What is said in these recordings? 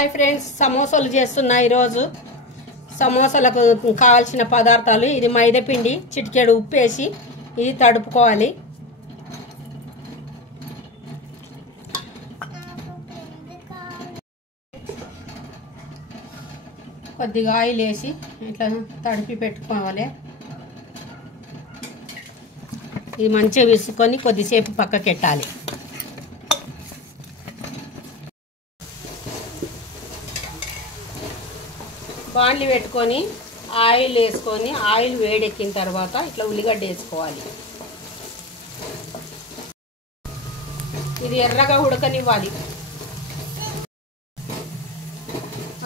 Hi friends, సమోసాలు చేస్తున్నా ఈరోజు. సమోసాలకు కావాల్సిన పదార్థాలు: ఇది మైదా పిండి, చిటికెడు ఉప్పు వేసి ఇది తడుపుకోవాలి. కొద్దిగా ఆయిల్ వేసి ఇట్లా తడిపి పెట్టుకోవాలి. ఇది మంచిగా విసుకొని కొద్దిసేపు పక్కకెట్టాలి. బాండ్లి పెట్టుకొని ఆయిల్ వేసుకొని ఆయిల్ వేడెక్కిన తర్వాత ఇట్లా ఉల్లిగడ్డ వేసుకోవాలి. ఇది ఎర్రగా ఉడకనివ్వాలి.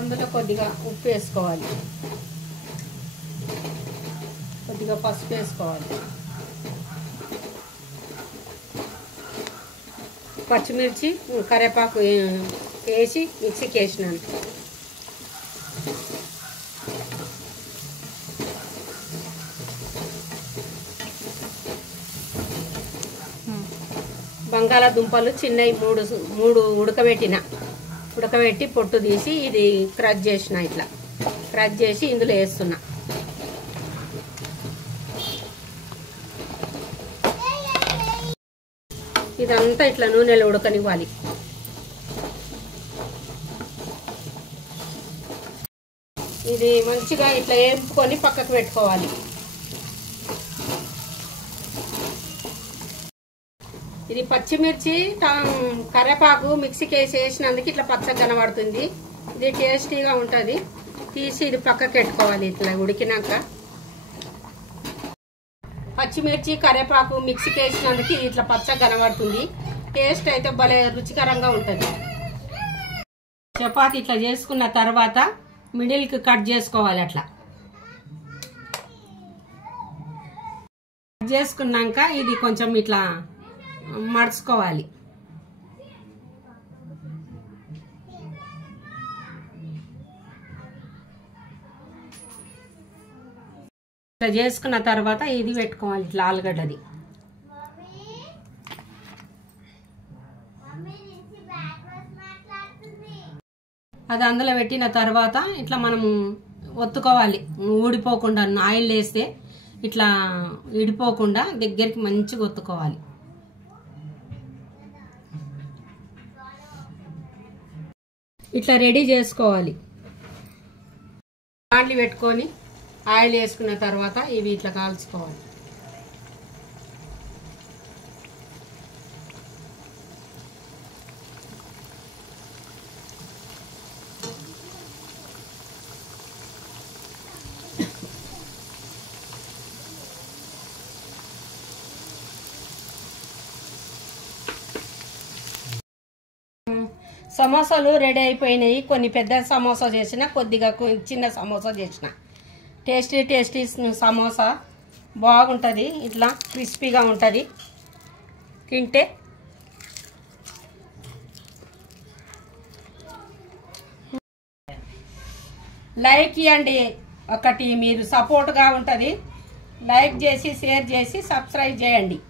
అందులో కొద్దిగా ఉప్పు వేసుకోవాలి, కొద్దిగా పసుపు వేసుకోవాలి, పచ్చిమిర్చి కరివేపాకు వేసి మిక్సీకి వేసినాను. బంగాళాదుంపలు చిన్నవి మూడు ఉడకబెట్టి పొట్టు తీసి ఇది క్రష్ చేసిన, ఇట్లా క్రష్ చేసి ఇందులో వేస్తున్నా. ఇదంతా ఇట్లా నూనెలో ఉడకనివ్వాలి. ఇది మంచిగా ఇట్లా వేపుకొని పక్కకు పెట్టుకోవాలి. ఇది పచ్చిమిర్చి కరివేపాకు మిక్సీకి వేసినందుకు ఇట్లా పచ్చగా కనబడుతుంది. ఇది టేస్టీగా ఉంటుంది. తీసి ఇది పక్కకు పెట్టుకోవాలి. ఇట్లా ఉడికినాక పచ్చిమిర్చి కరివేపాకు మిక్సీకి వేసినందుకు ఇది ఇట్లా పచ్చగా కనబడుతుంది. టేస్ట్ అయితే భలే రుచికరంగా ఉంటుంది. చపాతీ ఇట్లా చేసుకున్న తర్వాత మిడిల్కి కట్ చేసుకోవాలి. అట్లా కట్ చేసుకున్నాక ఇది కొంచెం ఇట్లా మడుచుకోవాలి. ఇట్లా చేసుకున్న తర్వాత ఇది పెట్టుకోవాలి. ఇట్లా ఆలుగడ్డది అది అందులో పెట్టిన తర్వాత ఇట్లా మనము ఒత్తుకోవాలి. ఊడిపోకుండా ఆయిల్ వేస్తే ఇట్లా విడిపోకుండా దగ్గరికి మంచిగా ఒత్తుకోవాలి. ఇట్లా రెడీ చేసుకోవాలి. బాండ్లి పెట్టుకొని ఆయిల్ వేసుకున్న తర్వాత ఇవి ఇట్లా కాల్చుకోవాలి. సమోసాలు రెడీ అయిపోయినాయి. కొన్ని పెద్ద సమోసా చేసిన, కొద్దిగా చిన్న సమోసా చేసిన. టేస్టీ సమోసా బాగుంటుంది. ఇట్లా క్రిస్పీగా ఉంటుంది తింటే. లైక్ ఇవ్వండి, ఒకటి మీరు సపోర్ట్గా ఉంటుంది. లైక్ చేసి షేర్ చేసి సబ్స్క్రైబ్ చేయండి.